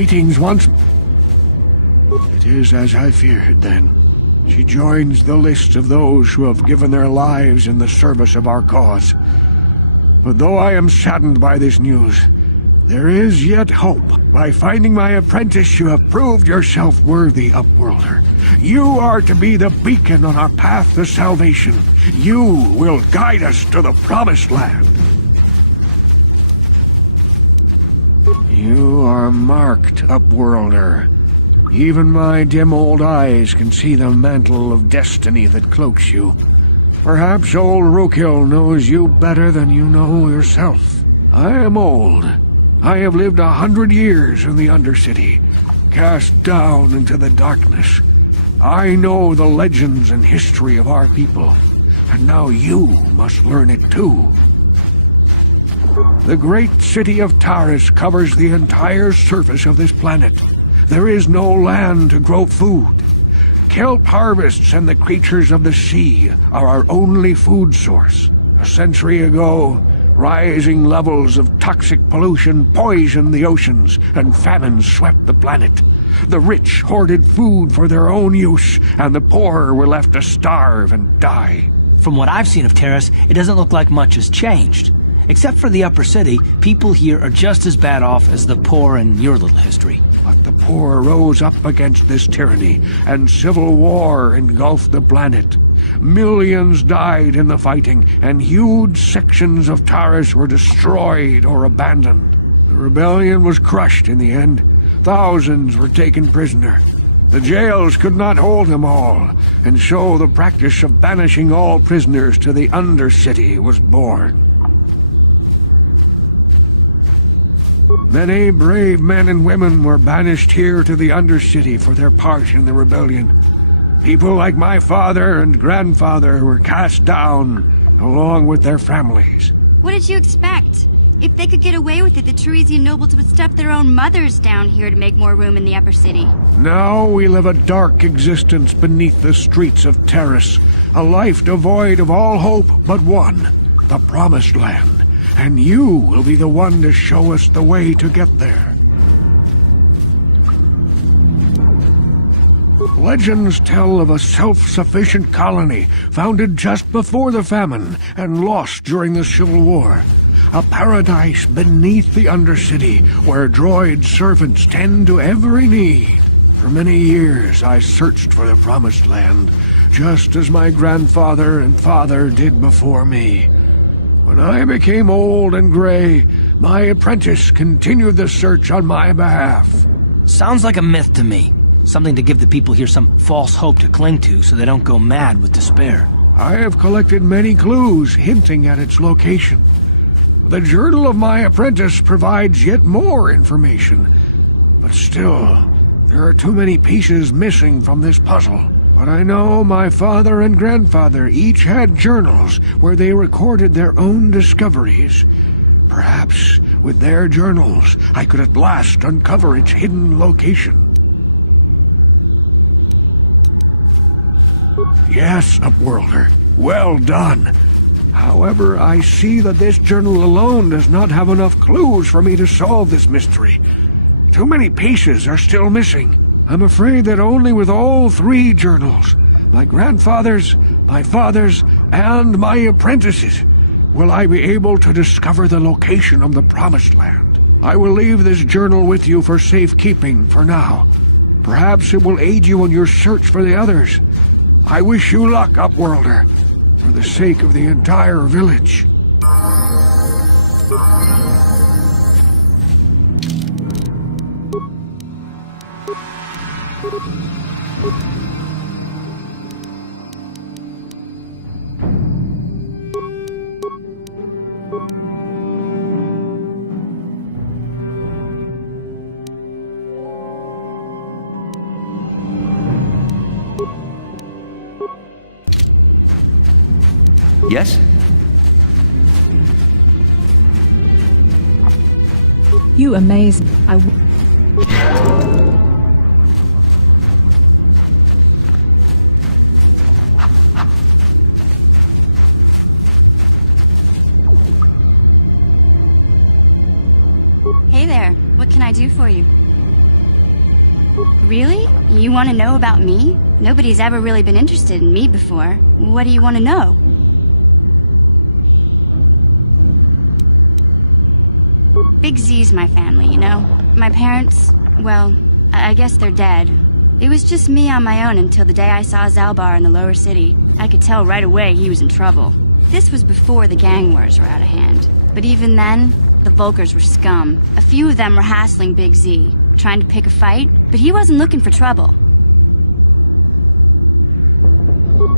Greetings once... It is as I feared, then. She joins the list of those who have given their lives in the service of our cause. But though I am saddened by this news, there is yet hope. By finding my apprentice, you have proved yourself worthy, Upworlder. You are to be the beacon on our path to salvation. You will guide us to the Promised Land. You are marked, Upworlder. Even my dim old eyes can see the mantle of destiny that cloaks you. Perhaps old Rookhill knows you better than you know yourself. I am old. I have lived 100 years in the Undercity, cast down into the darkness. I know the legends and history of our people, and now you must learn it too. The great city of Taris covers the entire surface of this planet. There is no land to grow food. Kelp harvests and the creatures of the sea are our only food source. A century ago, rising levels of toxic pollution poisoned the oceans, and famine swept the planet. The rich hoarded food for their own use, and the poor were left to starve and die. From what I've seen of Terrace, it doesn't look like much has changed. Except for the upper city, people here are just as bad off as the poor in your little history. But the poor rose up against this tyranny, and civil war engulfed the planet. Millions died in the fighting, and huge sections of Taris were destroyed or abandoned. The rebellion was crushed in the end. Thousands were taken prisoner. The jails could not hold them all, and so the practice of banishing all prisoners to the Undercity was born. Many brave men and women were banished here to the Undercity for their part in the rebellion. People like my father and grandfather were cast down, along with their families. What did you expect? If they could get away with it, the Teresian nobles would stuff their own mothers down here to make more room in the upper city. Now we live a dark existence beneath the streets of Terrace, a life devoid of all hope but one, the Promised Land. And you will be the one to show us the way to get there. Legends tell of a self-sufficient colony founded just before the famine and lost during the Civil War. A paradise beneath the Undercity where droid servants tend to every need. For many years I searched for the Promised Land, just as my grandfather and father did before me. When I became old and gray, my apprentice continued the search on my behalf. Sounds like a myth to me. Something to give the people here some false hope to cling to so they don't go mad with despair. I have collected many clues hinting at its location. The journal of my apprentice provides yet more information. But still, there are too many pieces missing from this puzzle. But I know my father and grandfather each had journals where they recorded their own discoveries. Perhaps, with their journals, I could at last uncover its hidden location. Yes, Upworlder, well done. However, I see that this journal alone does not have enough clues for me to solve this mystery. Too many pieces are still missing. I'm afraid that only with all three journals, my grandfather's, my father's, and my apprentice's, will I be able to discover the location of the Promised Land. I will leave this journal with you for safekeeping for now. Perhaps it will aid you in your search for the others. I wish you luck, Upworlder, for the sake of the entire village. Yes? nobody's ever really been interested in me before. What do you want to know? Big Z's my family, you know? My parents, well, I guess they're dead. It was just me on my own until the day I saw Zalbar in the lower city. I could tell right away he was in trouble. This was before the gang wars were out of hand. But even then, the Volkers were scum. A few of them were hassling Big Z, trying to pick a fight, but he wasn't looking for trouble.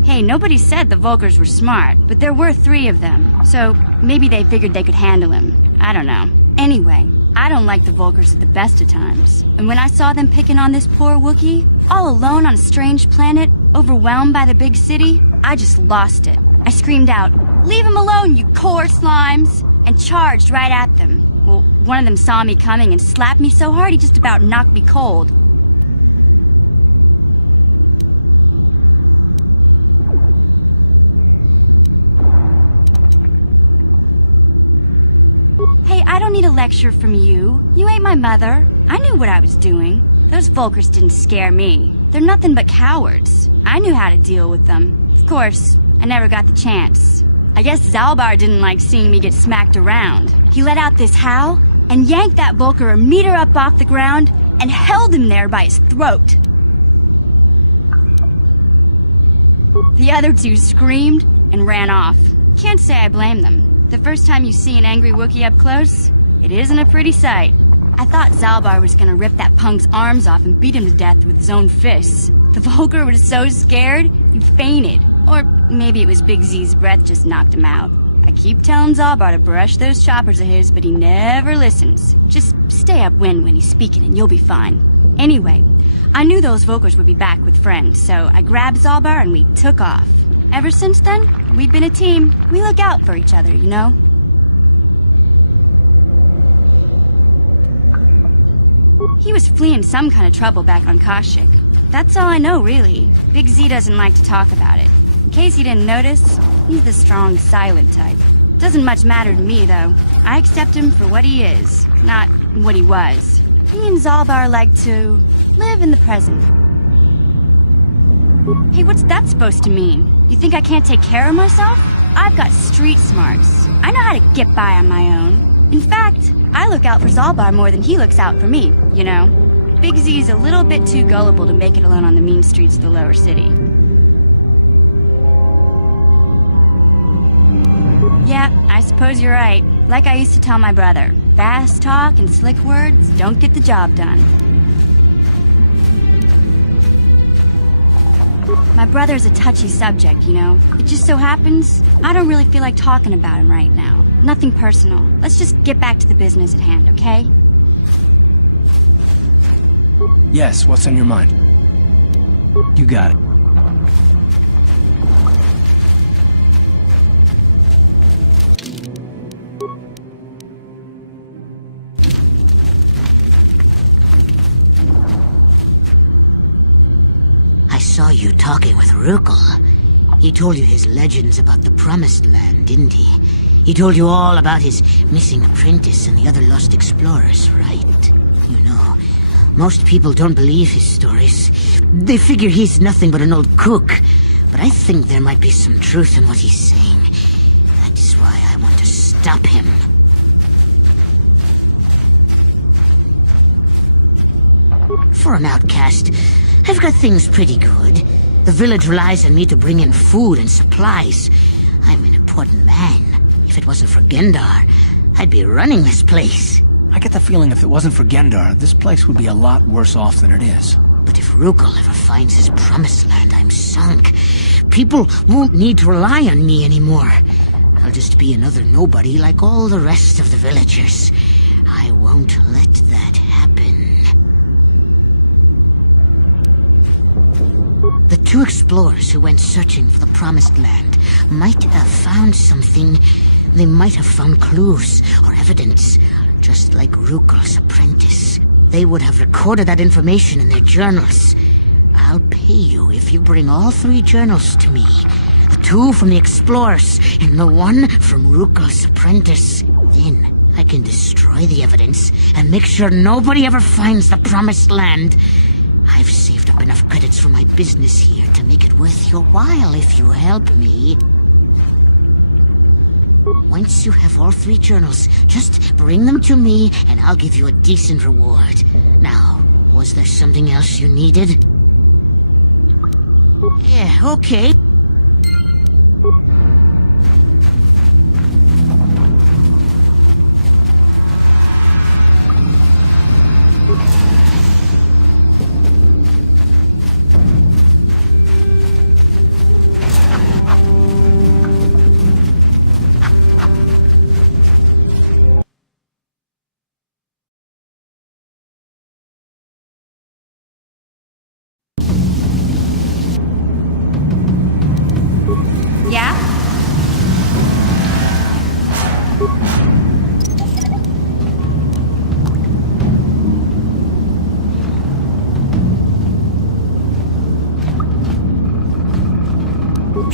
Hey, nobody said the Volkers were smart, but there were 3 of them, so maybe they figured they could handle him. I don't know. Anyway, I don't like the Volkers at the best of times. And when I saw them picking on this poor Wookiee, all alone on a strange planet, overwhelmed by the big city, I just lost it. I screamed out, "Leave him alone, you core slimes!" and charged right at them. Well, one of them saw me coming and slapped me so hard he just about knocked me cold. Hey, I don't need a lecture from you. You ain't my mother. I knew what I was doing. Those Volkers didn't scare me. They're nothing but cowards. I knew how to deal with them. Of course, I never got the chance. I guess Zalbar didn't like seeing me get smacked around. He let out this howl and yanked that Volker a meter up off the ground and held him there by his throat. The other 2 screamed and ran off. Can't say I blame them. The first time you see an angry Wookiee up close, it isn't a pretty sight. I thought Zalbar was gonna rip that punk's arms off and beat him to death with his own fists. The Volker was so scared, he fainted. Or maybe it was Big Z's breath just knocked him out. I keep telling Zalbar to brush those choppers of his, but he never listens. Just stay upwind when he's speaking and you'll be fine. Anyway, I knew those Volkers would be back with friends, so I grabbed Zalbar and we took off. Ever since then, we've been a team. We look out for each other, you know? He was fleeing some kind of trouble back on Kashyyyk. That's all I know, really. Big Z doesn't like to talk about it. In case you didn't notice, he's the strong, silent type. Doesn't much matter to me, though. I accept him for what he is, not what he was. Me and Zalbar like to live in the present. Hey, what's that supposed to mean? You think I can't take care of myself? I've got street smarts. I know how to get by on my own. In fact, I look out for Zalbar more than he looks out for me, you know? Big Z's a little bit too gullible to make it alone on the mean streets of the lower city. Yeah, I suppose you're right. Like I used to tell my brother, fast talk and slick words don't get the job done. My brother's a touchy subject, you know? It just so happens, I don't really feel like talking about him right now. Nothing personal. Let's just get back to the business at hand, okay? Yes, what's on your mind? You got it. I saw you talking with Rukel. He told you his legends about the Promised Land, didn't he? He told you all about his missing apprentice and the other lost explorers, right? You know, most people don't believe his stories. They figure he's nothing but an old cook. But I think there might be some truth in what he's saying. That is why I want to stop him. For an outcast, I've got things pretty good. The village relies on me to bring in food and supplies. I'm an important man. If it wasn't for Gendar, I'd be running this place. I get the feeling if it wasn't for Gendar, this place would be a lot worse off than it is. But if Rukel ever finds his Promised Land, I'm sunk. People won't need to rely on me anymore. I'll just be another nobody like all the rest of the villagers. I won't let that happen. The 2 explorers who went searching for the Promised Land might have found something. They might have found clues or evidence, just like Rukel's apprentice. They would have recorded that information in their journals. I'll pay you if you bring all 3 journals to me. The 2 from the explorers and the 1 from Rukel's apprentice. Then I can destroy the evidence and make sure nobody ever finds the Promised Land. I've saved up enough credits for my business here to make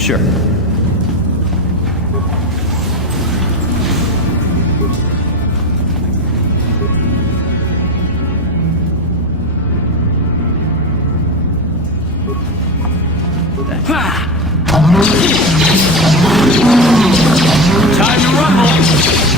Sure. Time to rumble!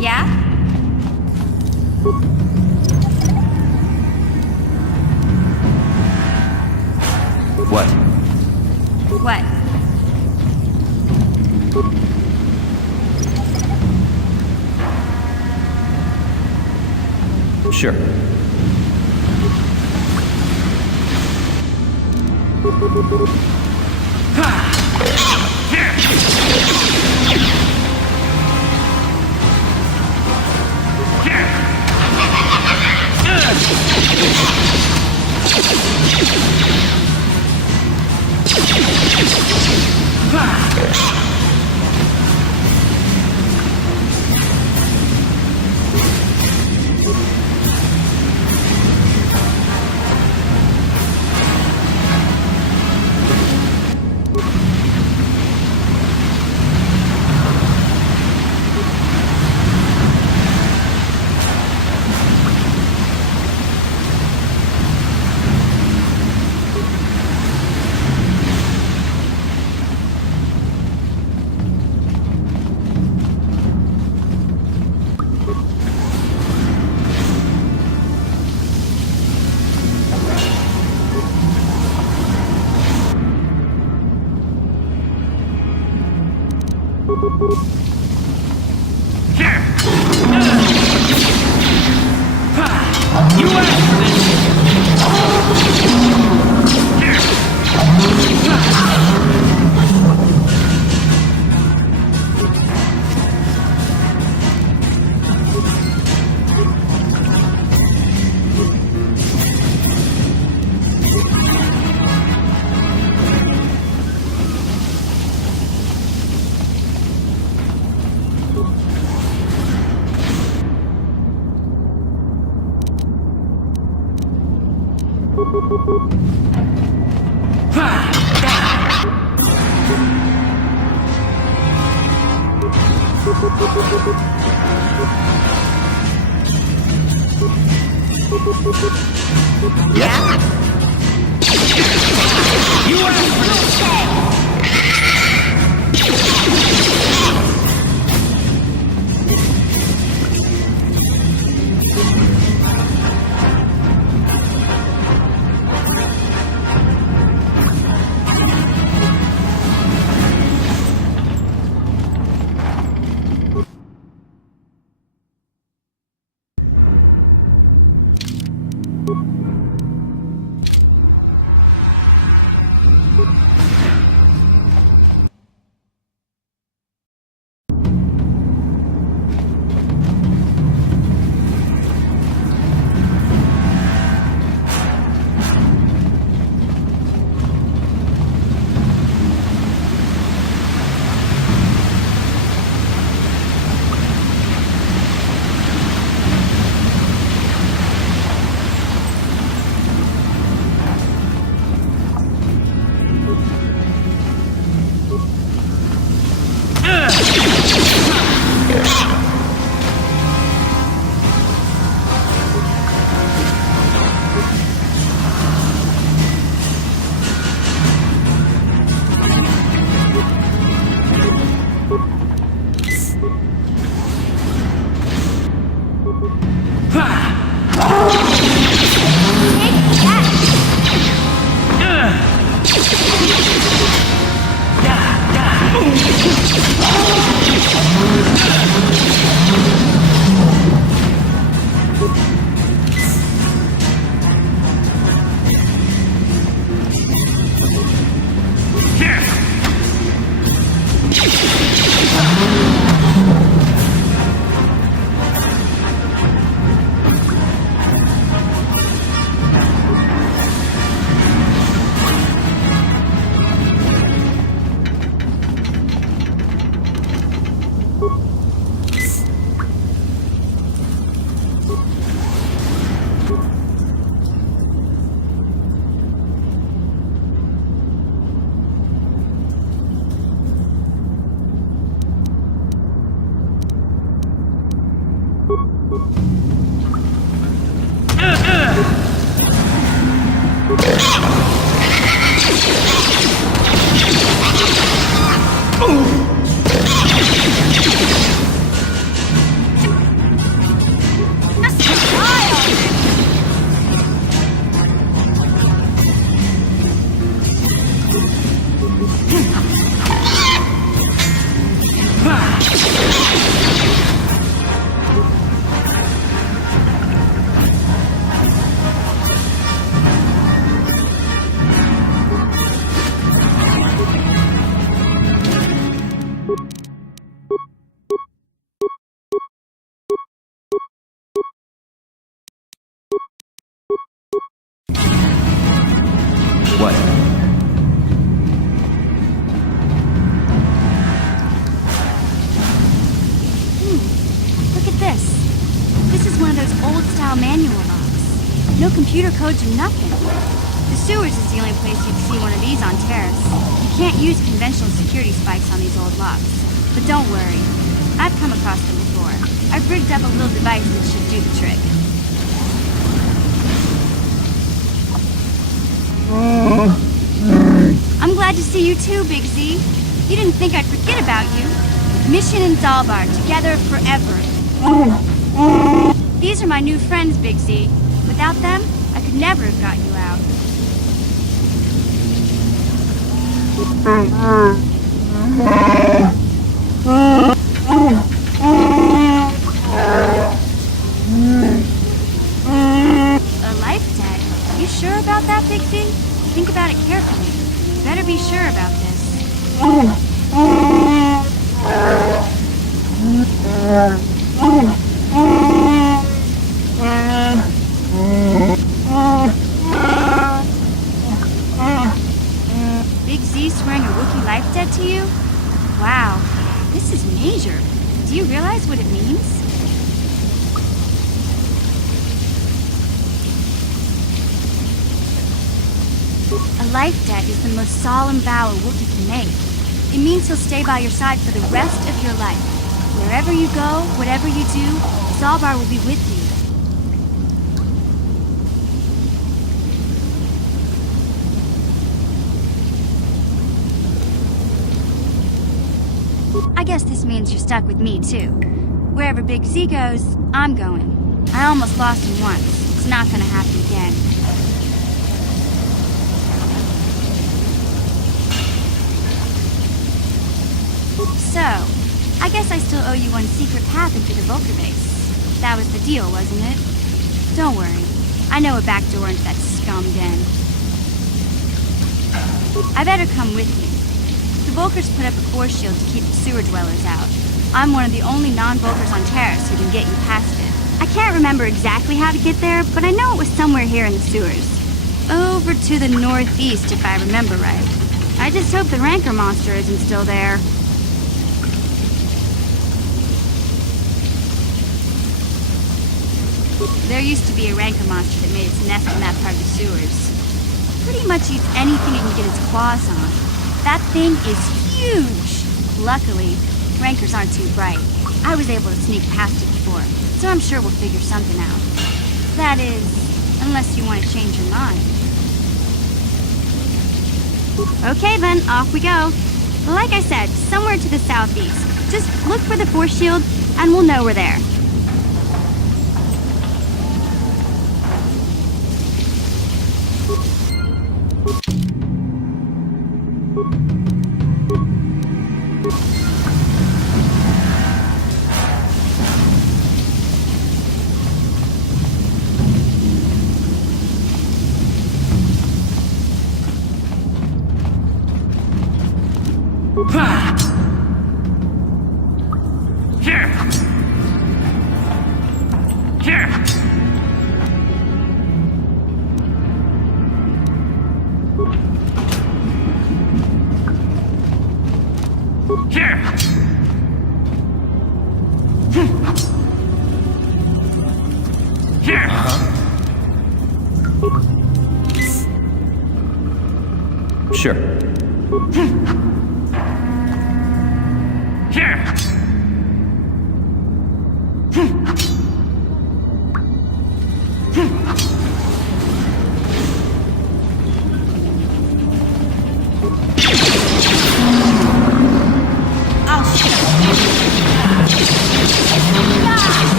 Yeah? What? What? Sure. What? Look at this. This is one of those old-style manual locks. No computer codes or nothing. The sewers is the only place you'd see one of these on Terrace. You can't use conventional security spikes on these old locks. But don't worry. I've come across them before. I've rigged up a little device that should do the trick. I'm glad to see you too, Big Z. You didn't think I'd forget about you. Mission and Zalbar, together forever. These are my new friends, Big Z. Without them, I could never have got you out. A life debt? You sure about that, Big Z? Think about it carefully. Better be sure about this. Big Z swearing a Wookiee life debt to you? Wow, this is major. Do you realize what it means? A life debt is the most solemn vow a Wookiee can make. It means he'll stay by your side for the rest of your life. Wherever you go, whatever you do, Zalbar will be with you. I guess this means you're stuck with me, too. Wherever Big Z goes, I'm going. I almost lost him once. It's not gonna happen again. So, I guess I still owe you one secret passage to the Vulcan base. That was the deal, wasn't it? Don't worry. I know a back door into that scum den. I better come with you. The Vulkars put up a force shield to keep the sewer dwellers out. I'm one of the only non-Vulkars on Terrace who can get you past it. I can't remember exactly how to get there, but I know it was somewhere here in the sewers. Over to the northeast, if I remember right. I just hope the Rancor monster isn't still there. There used to be a Rancor monster that made its nest in that part of the sewers. Pretty much eats anything it can get its claws on. That thing is huge! Luckily, Rancors aren't too bright. I was able to sneak past it before, so I'm sure we'll figure something out. That is, unless you want to change your mind. Okay then, off we go. Like I said, somewhere to the southeast. Just look for the force shield, and we'll know we're there. Sure.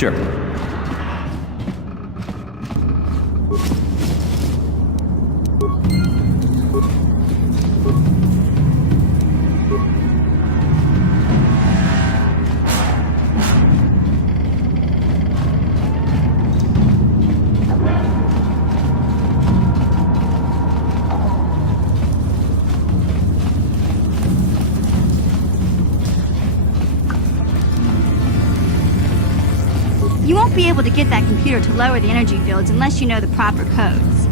Sure. You won't be able to get that computer to lower the energy fields unless you know the proper codes.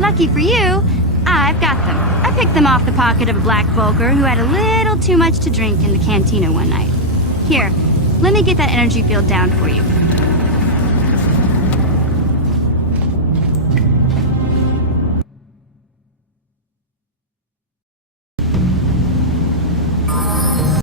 Lucky for you, I've got them. I picked them off the pocket of a black Bulgar who had a little too much to drink in the cantina one night. Here, let me get that energy field down for you.